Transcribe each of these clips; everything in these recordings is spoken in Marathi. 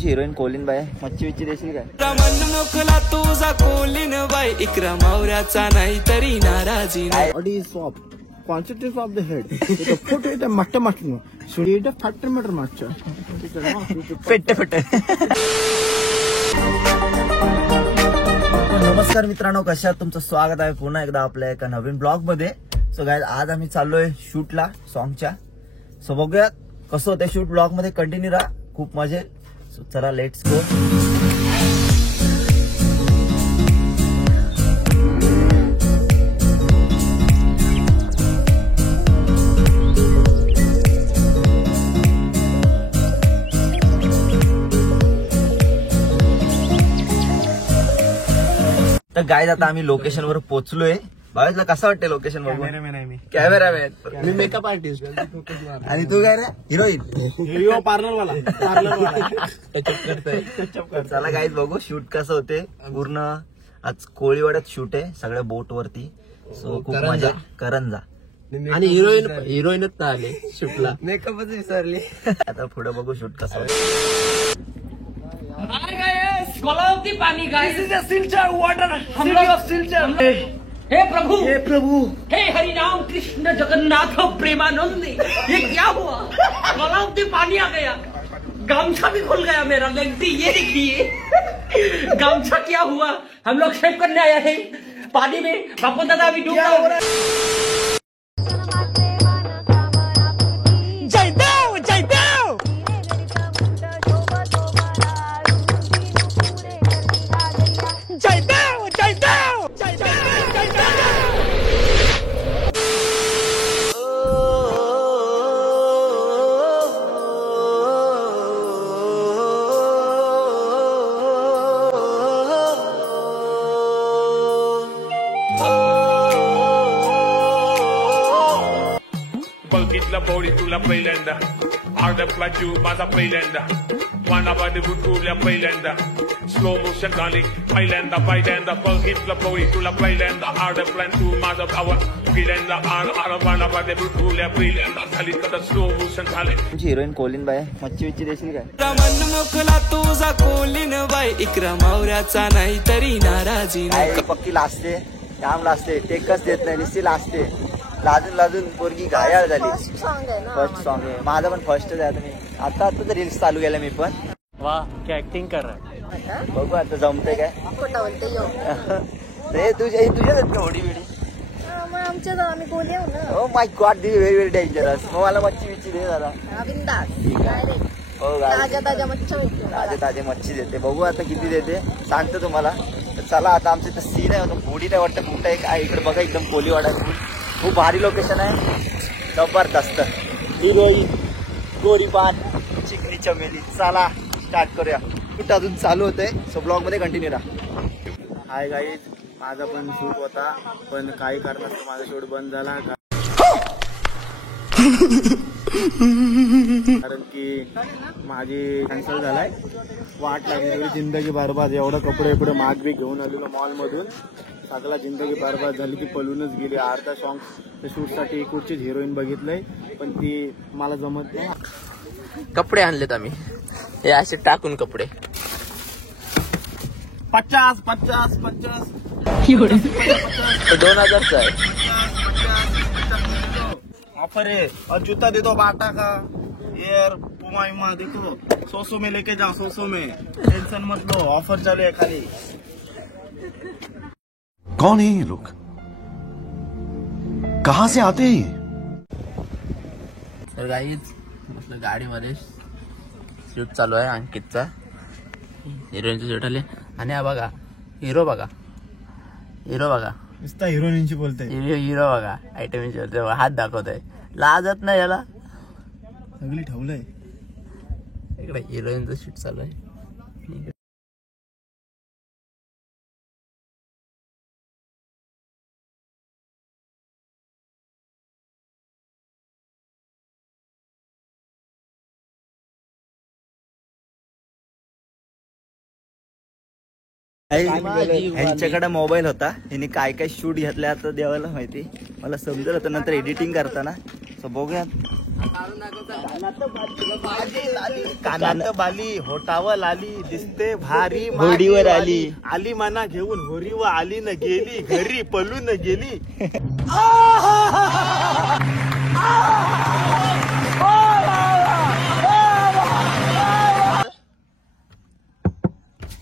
हिरोईन कोलिन बाय मच्छी विच्ची देशील काय? मोकला तुझा कोलिन बाय इकरा मावऱ्याचा नाही तरी नाराजी body is soft, concentrate of the head. The foot is a matter matter. So it a factor matter matter. फेट्टे नमस्कार मित्रांनो, कशा आहात? तुमचं स्वागत आहे पुन्हा एकदा आपल्या एका नवीन ब्लॉग मध्ये. सो गाइस, आज आम्ही चाललोय शूटला सॉन्गच्या. सो बघूया कसं होतं शूट. ब्लॉग मध्ये कंटिन्यू राहा, खूप मजा येईल. सो चला, लेट्स गो. तर गाईज, आता आम्ही लोकेशन वर पोहोचलोय. भावेशला कसं वाटतंय लोकेशन बघून? कॅमेरामॅन मी मेकअप आर्टिस्ट आणि तू काय रे? हिरोईन पार्लर चला गाईज, बघू शूट कसं होते. पूर्ण आज कोळीवाड्यात शूट आहे, सगळ्या बोट वरती. सो खूप मजा. करंजा आणि हिरोईनच ना आले शूटला, मेकअपच विसरली. आता पुढे बघू शूट कसं होतं. पानी वाटर हे प्रभु हे हरिनाम कृष्ण जगन्नाथ प्रेमानंद, ये क्या हुआ? गलावती पानी आ गया, गामछा भी खुल गया मेरा लेंटी. ये देखिए गामछा क्या हुआ. हम लोग शेव करने आया है पानी में. बापू दादा अभी डूबा हो रहा है. बघितलं बॉडी तुला पहिल्यांदा, आडपला जीव माझा पहिल्यांदा, मनामध्ये बुटुल्या पहिल्यांदा, स्लो मोशन झाली पहिल्यांदा. बघितलं बॉडी तुला पहिल्यांदा, आडपला तू माझा भावा पहिल्यांदा, मनामध्ये बुटुल्या पहिल्यांदा झाली तर स्लो मोशन झाले. हिरोईन कोलिन बाय मच्छी विच्ची देशील काय? मन मोकला तुझा कोलिन बाय इकरा मावऱ्याचा नाही तरी नाराजी. पक्की लाजते, काम लाजते, टेकच देत नाही, निस्ती लाजते. लाजून पोरगी घायाळ झाली. फर्स्ट सॉन्ग आहे माझा, पण फर्स्टच आहे. आता तर रील्स चालू केल्या मी पण. वाह, क्या ऍक्टिंग कर रहा है. बघू आता जमते काय. तुझ्याच होडी बिडी आम्ही बोलू ना. Oh my God, this very very dangerous. मग मला मच्छी विच्ची दे जरा. हो, ताजे मच्छी देते. बघू आता किती देते, सांगतो तुम्हाला. चला, आता आमचं इथं सीन आहे. बोडी नाही वाटतं कुठं एक आहे इकडे बघा, एकदम कोलीवाडा. खूप भारी लोकेशन आहे, जबरदस्त. हिरोईन, गोरीपान, चिकनी चमेली. चला स्टार्ट करूया. कुठं अजून चालू होतंय. सो ब्लॉग मध्ये कंटिन्यू राहा. हाय गाईज, माझा पण शूट होता, पण काही कारणास्तव माझा शूट बंद झाला. कारण की माझी कॅन्सल झालाय. वाट लागली, जिंदगी बरबाद. एवढं कपडे माग बी घेऊन आलेलो मॉल मधून, सगळा जिंदगी बरबाद झाली. ती पळूनच गेली. अर्धा सॉन्ग शूट साठी कुठचीच हिरोईन बघितलंय, पण ती मला जमत नाही. कपडे आणलेत आम्ही, हे असे टाकून कपडे. 50 2000चा आहे ऑफर है. और जूता दे दो बाटा का, एयर पुमा देखो 100 में लेके जाओ. 100 में टेंशन मत लो, ऑफर चालू है खाली. कौन है ये लोग, कहां से आते हैं? तर गाईज, मस्त गाडीमध्ये शूट चालू आहे अंकितचा. हिरोईनचं शूट आले. आणि हा बघा हिरो, बघा नुसता हिरोईनशी बोलतोय. हिरो बघा, आयटम हात दाखवतोय. लाजत नाही याला, सगळी ठेवलंय. इकडे हिरोईनचं शूट चालू आहे. ह्यांच्याकडे मोबाईल होता, यांनी काय काय शूट घेतलं आता देवाला माहिती. मला समजलं होतं नंतर एडिटिंग करताना. सो बघूया. कानात बाली होटावर आली दिसते भारी होडीवर आली. आली मना घेऊन होरीवर आली न गेली घरी पळून गेली.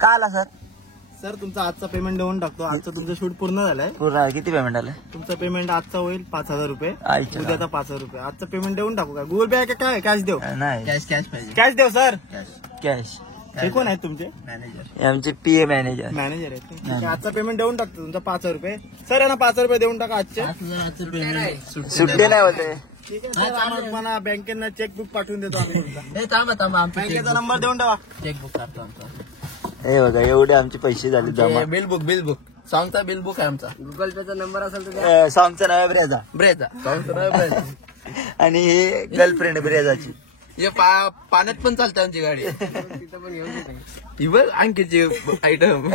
का आला सर? सर तुमचा आजचा पेमेंट देऊन टाकतो. आजचं तुमचं शूट पूर्ण झालंय. पूर्ण किती पेमेंट आलं? तुमचं पेमेंट आजचा होईल 5,000 रुपये. आईच्या. उद्याचा 5,000 रुपये. आजचं पेमेंट देऊन टाकू का? गुगल पे आहे का काय? कॅश देऊ? नाही कॅश कॅश पाहिजे. कॅश देऊ सर. कॅश. हे कोण आहेत तुमचे? मॅनेजर. आमचे पीए मॅनेजर. मॅनेजर आहेत. ठीक आहे, आजचा पेमेंट देऊन टाकतो तुमचा 5,000 रुपये. सर यांना 5,000 रुपये देऊन टाका आजचे. सुट्टे नाही होते. ठीक आहे सर. आम्हाला मला बँकेनं चेकबुक पाठवून देतो आम्ही तुमचा. थांबा बँकेचा नंबर देऊन ठेवा. चेकबुक काढतो आमचा. हे बघा एवढे आमचे पैसे झाले जमा. बिल बुक सॉंगचा बिल बुक आहे आमचा. गुगल पेचा नंबर असेल तर सॉंगचं नाव आहे ब्रेजा. ब्रेजा सॉंगचा नाव ब्रेजा. आणि हे गर्लफ्रेंड ब्रेजाची. हे पाण्यात पण चालते आमची गाडी. ही बघ अंकितची item.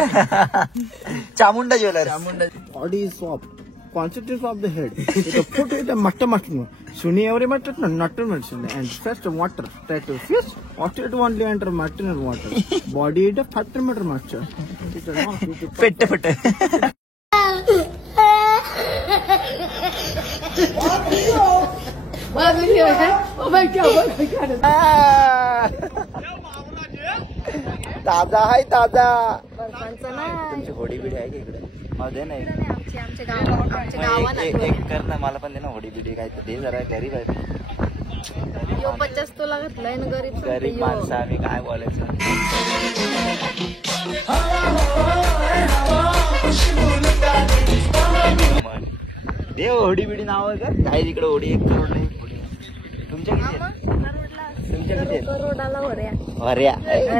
Chamunda jewellers. Chamunda. Body is soft. Concentrate of the head. The foot is the mutton. Sunni every mutton, mutton, and first water. Try to fish. Water to only enter mutton and water. Body is the fat mutton. पेट्ट फट. ताजा आहे ताजा. बर्फांचं ना तुमची होडी बिडी आहे का इकडे? दे नाही. आमच्या गावाला एक कर ना मला पण दे ना होडी बिडी काय तर दे जरा. गरीब आहे. यो 50 तोला घातलाय ना गरीब गरीब माणसं आम्ही काय बोलायचं. दे होडी बिडी नाव आहे का काय तिकडे? होडी 1 करोड नाही. तुमच्या किती आहेत? तुमच्या किती आहेत? रोडाला वऱ्या अरे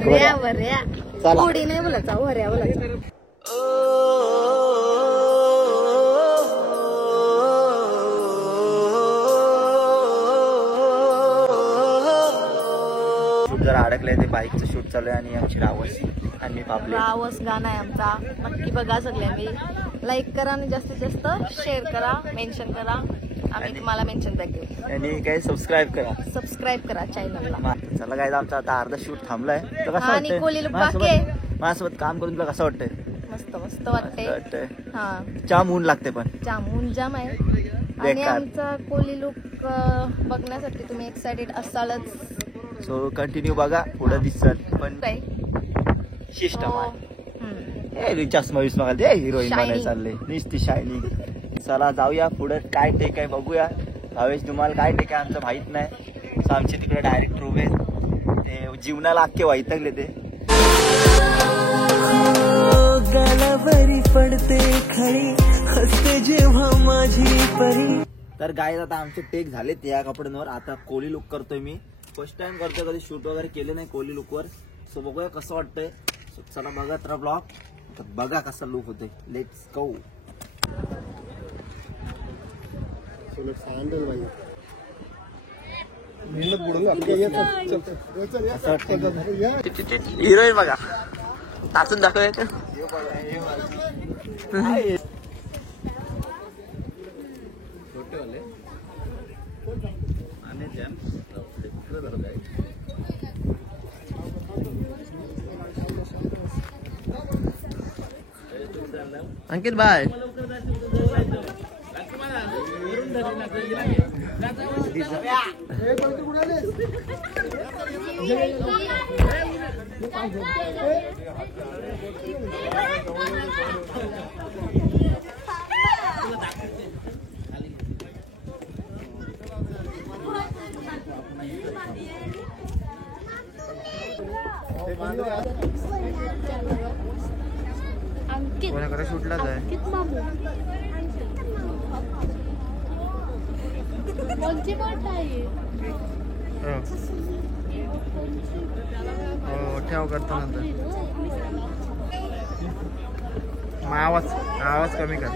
वऱ्या वऱ्या. चला. होडी नाही बोलायचा वऱ्या बोलायचा. शूट जरा अडकलंय. ते बाईकचं शूट चालू आहे आणि आमची रावस आणि मी पापले. रावस गाणं आहे आमचा. नक्की बघा सगळ्यांनी. लाईक करा आणि जास्तीत जास्त शेअर करा. मेन्शन करा. आम्ही तुम्हाला मेन्शन बॅक आणि काय सबस्क्राईब करा. सबस्क्राईब करा चॅनलला. चला काय आमचा आता अर्धा शूट थांबलाय. तर कसं आणि वाटतंय? कोली बाकी आहे. माझ्यासोबत काम करून तुला कसं वाटतंय? मस्त मस्त वाटते. वाटतंय. हा जाम ऊन लागते पण. जामून जाम आहे. आणि बेकार. आमचा कोली लुक बघण्यासाठी तुम्ही एक्साइटेड असालच. सो कंटिन्यू बघा. पुढे दिसत पण काय सिस्टम हो. आहे. हे चष्मा विस्मा घालते हिरोईन Shining. बनायला चालले नुसती शायनिंग. चला जाऊया पुढे. काय टेक आहे बघूया. भावेश तुम्हाला काय टेक आहे आमचं माहित नाही. सो आमचे तिकडे डायरेक्ट रूम आहे. ते जीवनाला अख्खे वैतागले ते. गलावरी पडते खरी हसते जेव्हा माझी परी. तर गाईज आता आमचे टेक झालेत या कपड्यांवर. आता कोली लुक करतोय मी. फर्स्ट टाइम करतोय. कधी शूट वगैरे केले नाही कोली लुकवर. सो बघूया कसं वाटतंय. सो चला बघा तर ब्लॉग. तर बघा कसा लुक होतोय. Let's go. हिरोईन बघा टाचून दाखवायचं. अंकित भाई कोणाकडे सुटलाच आहे. हो ठेव करतो नंतर. आवाज कमी कर.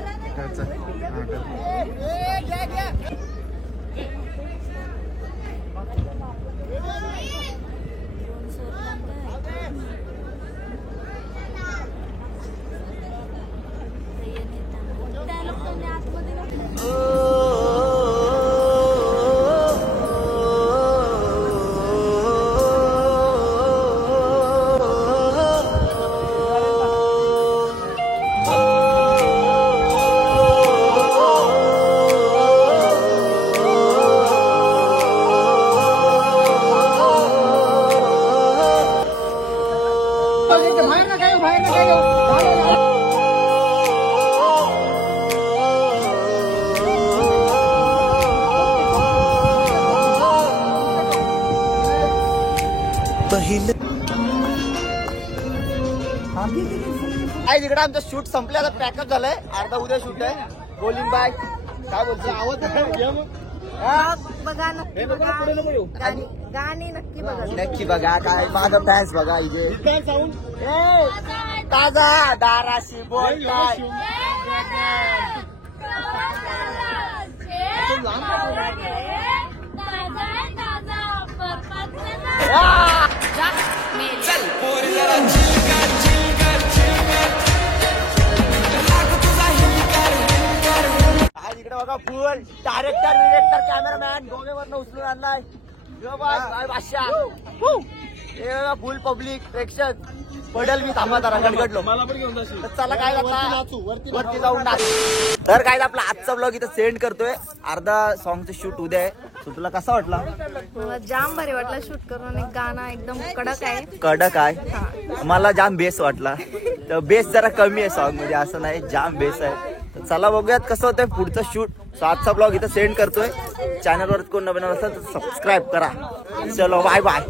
काय तिकडे आमचं शूट संपलं, आता पॅकअप झालंय, अर्धा उद्या शूट आहे. बोलिंग बाय काय बोलतो बघा नक्की बघा गाणी नक्की बघा. नक्की बघा. काय माझा फॅन्स बघा इथे ताजा दाराशी बोल काय तिकडे बघा फुल डायरेक्टर विरेक्टर कॅमेरामॅन गोव्यावरनं उचलून आणलाय. फुल पब्लिक प्रेक्षक पडल मी थांबा जरा गडगडलो. चला काय वरती जाऊन नाच. तर काय आपला आजचा ब्लॉग इथं सेंड करतोय. अर्धा सॉंगचं शूट उद्या आहे. सो तुला कसा वाटला? मला जाम भारी वाटला शूट करून. एक गाणं एकदम कडक आहे. कडक आहे. मला जाम बेस वाटला. तर बेस जरा कमी आहे सॉंग मध्ये, असं नाही जाम बेस आहे. तर चला बघूयात कसं होतंय पुढचं शूट. सो आजचा ब्लॉग इथं सेंड करतोय. चॅनलवर कोण नवीन असेल तर सबस्क्राईब करा. चलो बाय बाय.